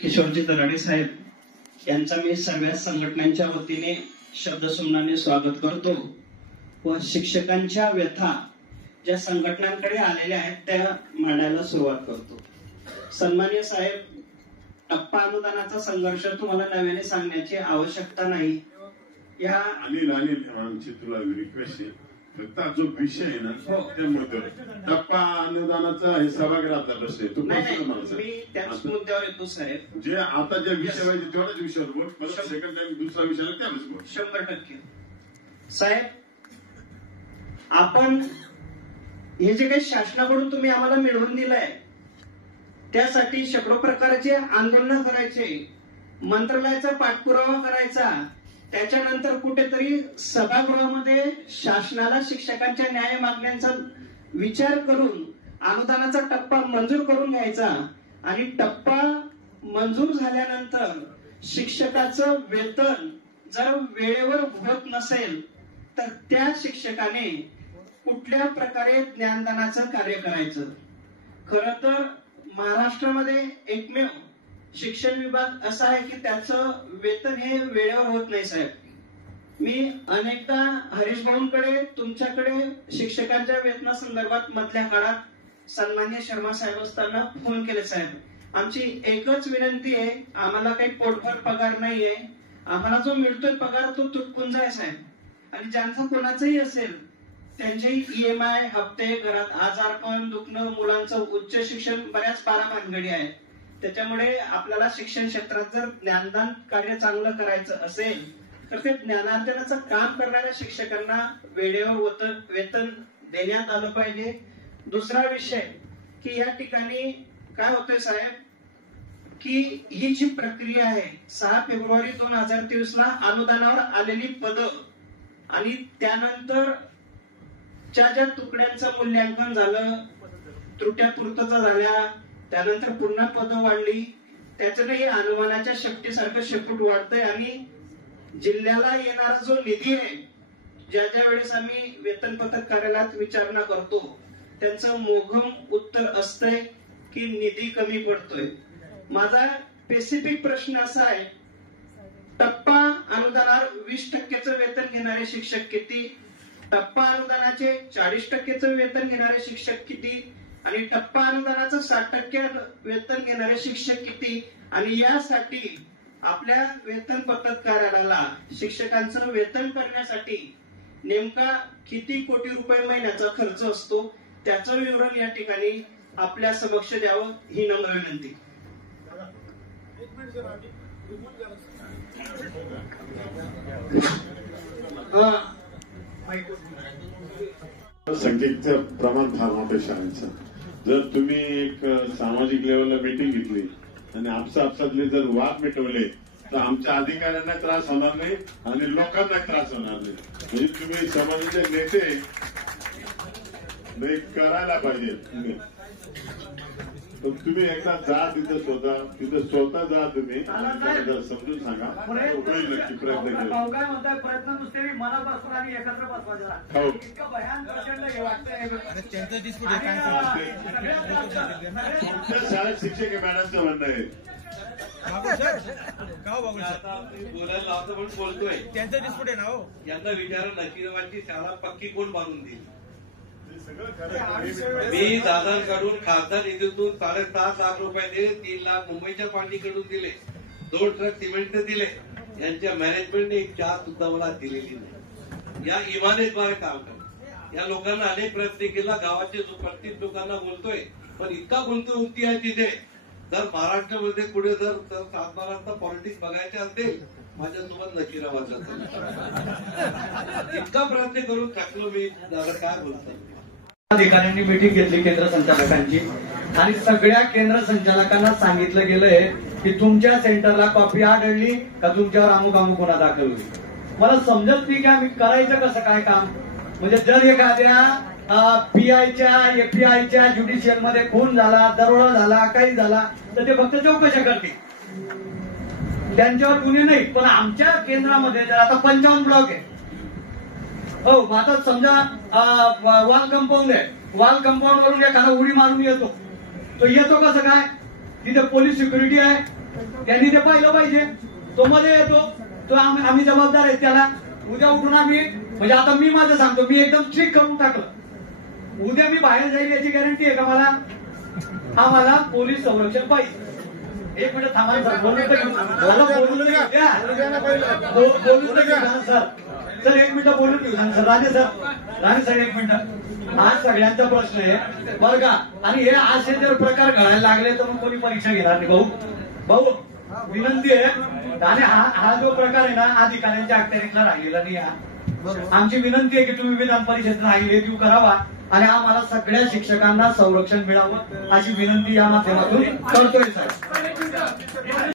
किशोरजी दराडे साहेब यांचा मी सर्व संघटनांच्या वतीने शब्दसुमनाने स्वागत करतो व शिक्षकांच्या व्यथा ज्या संघटनांकडे आलेल्या आहेत त्या मांडायला सुरुवात करतो। सन्माननीय साहेब, टप्पा अनुदानाचा संघर्ष तुम्हाला नव्याने सांगण्याची आवश्यकता नाही। या अनिल आमची तुला रिक्वेस्ट आहे, फक्त जो विषय आहे ना ते मुद्दे टप्पा अनुदानाचा हे सभागृहातला प्रश्न आहे, मी त्याच मुद्द्यावर येतो साहेब। जे आता जे विषय पाहिजे तेवढाच विषयावर बोल, मला सेकंड टाइम दुसरा विषय त्यावेळेस बोल। 100% साहेब, आपण हे जे काही शासनाकडून तुम्ही आम्हाला मिळवून दिलंय त्यासाठी शेकडो प्रकारचे आंदोलन करायचे, मंत्रालयाचा पाठपुरावा करायचा, त्याच्यानंतर कुठेतरी सभागृहामध्ये शासनाला शिक्षकांच्या न्याय मागण्यांचा विचार करून अनुदानाचा टप्पा मंजूर करून घ्यायचा आणि टप्पा मंजूर झाल्यानंतर शिक्षकाचं वेतन जर वेळेवर होत नसेल तर त्या शिक्षकाने कुठल्या प्रकारे ज्ञानदानाचं कार्य करायचं। खरं तर महाराष्ट्रामध्ये एकमेव शिक्षण विभाग असा आहे की त्याचं वेतन हे वेळेवर होत नाही साहेब। मी अनेकदा हरीश भाऊंकडे तुमच्याकडे शिक्षकांच्या वेतनासंदर्भात मधल्या काळात सन्माननीय शर्मा साहेब असताना फोन केले साहेब। आमची एकच विनंती आहे, आम्हाला काही पोटभर पगार नाहीये, आम्हाला जो मिळतोय पगार तो तुटपुंजा आहे साहेब, आणि ज्यांचं कोणाचंही असेल त्यांचे EMI हप्ते, घरात आजारपण, दुखणं, मुलांचं उच्च शिक्षण, बऱ्याच भानगडी आहेत। त्याच्यामुळे आपल्याला शिक्षण क्षेत्रात जर ज्ञानदान कार्य चांगलं करायचं असेल तर ते ज्ञानार्जनाचं काम करणाऱ्या शिक्षकांना वेळेवर वेतन देण्यात आलं पाहिजे। दुसरा विषय की या ठिकाणी काय होतंय साहेब की ही जी प्रक्रिया आहे 6 फेब्रुवारी 2023 ला अनुदानावर आलेली पदं आणि त्यानंतर ज्या तुकड्यांचं मूल्यांकन झालं, त्रुट्या पूर्तता झाल्या, त्यानंतर पुन्हा पदं वाढली, त्याच्याने अनुमानाच्या शेपटीसारखं शेपूट वाढतंय आणि जिल्ह्याला येणारा जो निधी आहे, ज्या वेळेस आम्ही वेतन पथक कार्यालयात विचारणा करतो त्यांचं मोघम उत्तर असतंय की निधी कमी पडतोय। माझा स्पेसिफिक प्रश्न असा आहे, टप्पा अनुदानावर 20% वेतन घेणारे शिक्षक किती, टप्पा अनुदानाचे 40% वेतन घेणारे शिक्षक किती आणि टप्पा अनुदानाचं 60% वेतन घेणारे शिक्षक किती, आणि यासाठी आपल्या वेतन पथक कार्यालयाला शिक्षकांचं वेतन करण्यासाठी नेमका किती कोटी रुपये महिन्याचा खर्च असतो त्याचं विवरण या ठिकाणी आपल्या समक्ष द्यावं ही नम्र विनंती। संख्येचं प्रमाण फार मोठं शाळेचं। जर तुम्ही एक सामाजिक लेवलला मीटिंग घेतली आणि आपसातले जर वाद मिटवले तर आमच्या अधिकाऱ्यांना त्रास होणार नाही आणि लोकांना त्रास होणार नाही। म्हणजे तुम्ही समाजाचे नेते करायला पाहिजे। तुम्ही एकदा जा तिथं स्वतः जा, तुम्ही समजून सांगा, होईल नक्की प्रयत्न केला। प्रयत्न नुसते मनापासून आणि एकत्र बसवायचा, इतकं भयान प्रचंड हे वाटतंय। शाळेत शिक्षक मॅडमचं म्हणणं आहे बोलायला लावतो पण बोलतोय, त्यांचं डिस्प्यूट आहे ना हो। यांना विचारा नक्की शाळा पक्की कोण बांधून देईल। मी दादांकडून खासदार निधीतून 7.5 लाख रुपये दिले, 3 लाख मुंबईच्या पार्टीकडून दिले, 2 ट्रक सिमेंट दिले, यांच्या मॅनेजमेंटने एक चहा सुद्धा मला दिलेली नाही। या इमानतद्वारे काम करा। या लोकांना अनेक प्रयत्न केला, गावाचे प्रत्येक लोकांना बोलतोय, पण इतका गुंतवणुकी आहे तिथे। जर महाराष्ट्रामध्ये पुढे जर 7-12 पॉलिटिक्स बघायचे असेल माझ्यासोबत नक्की राहायचं, इतका प्रयत्न करून थकलो मी। दादा काय बोलतो, अधिकाऱ्यांनी मिटिंग घेतली केंद्र संचालकांची आणि सगळ्या केंद्र संचालकांना सांगितलं गेलंय की तुमच्या सेंटरला कॉपी आढळली का तुमच्यावर अमुक गुन्हा दाखल होईल। मला समजत नाही की आम्ही करायचं कसं काय काम। म्हणजे जर एखाद्या PIच्या FPIच्या ज्युडिशियल मध्ये खून झाला, दरोडा झाला, काही झाला तर ते फक्त चौकशा करतील, त्यांच्यावर गुन्हे नाही। पण आमच्या केंद्रामध्ये जर आता 55 ब्लॉक आहे हो, आता समजा वॉल कंपाऊंड आहे, वॉल कंपाऊंड वरून एखादा उडी मारून येतो, तो येतो कसं काय, तिथे पोलीस सिक्युरिटी आहे, त्यांनी ते पाहिलं पाहिजे. तो मध्ये येतो, तो आम्ही जबाबदार आहे त्याला. उद्या उठून आम्ही म्हणजे आता मी माझं सांगतो, मी एकदम स्ट्रिक्ट करून टाकलं. उद्या मी बाहेर जाईल याची गॅरंटी आहे का मला? आम्हाला पोलीस संरक्षण पाहिजे. एक मिनिट थांबा सर, बोलू तर घेऊ सर, एक मिनिट बोलून घेऊ सर. राणे सर एक मिनिट. आज सगळ्यांचा प्रश्न आहे बरं का, आणि हे असे जर प्रकार घडायला लागले तर मग कोणी परीक्षा घेणार नाही. भाऊ विनंती आहे, आणि हा जो प्रकार आहे ना अधिकाऱ्यांच्या अखत्यारीतला राहिलेला नाही. आमची विनंती आहे की तुम्ही विधान परिषदेत रिव्ह्यू करावा आणि आम्हाला सगळ्या शिक्षकांना संरक्षण मिळावं अशी विनंती या माध्यमातून करतोय साहेब.